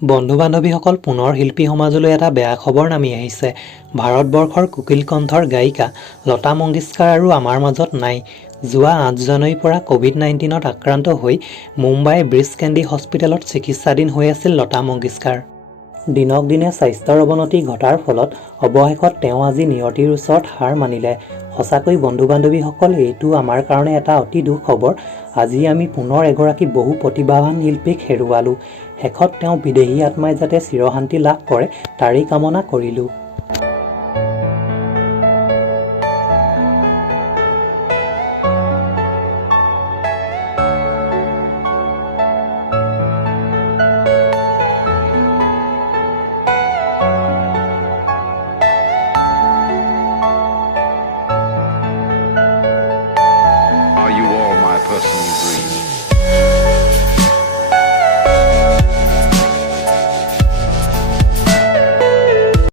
বন্ধু বান্ধৱীসকল পুনৰ শিল্পী সমাজলৈ এটা বেয়া খবৰ নামি আহিছে। ভাৰতবৰ্ষৰ কোকিল কণ্ঠৰ গায়িকা লতা মংগেশকাৰ আৰু আমাৰ মাজত নাই। যোৱা ৮ জানুৱাৰীৰ পৰা ক'ভিড-19ত আক্ৰান্ত হৈ মুম্বাইৰ ব্ৰিজ কেণ্ডি হস্পিটেলত চিকিৎসাধীন হৈ আছিল লতা মংগেশকাৰ। দিনক দিনে স্বাস্থ্যৰ অৱনতি ঘটাৰ ফলত অৱশেষত তেওঁ আজি নিয়তিৰ ওচৰত হাৰ মানিলে। সঁচাকৈ বন্ধু বান্ধৱীসকল, এইটো আমাৰ কাৰণে এটা অতি দুখ খবৰ। আজি আমি পুনৰ এগৰাকী বহু প্ৰতিভাৱান শিল্পীক হেৰুৱালোঁ। শেষত তেওঁ বিদেহী আত্মাই যাতে চিৰশান্তি লাভ কৰে তাৰেই কামনা কৰিলোঁ।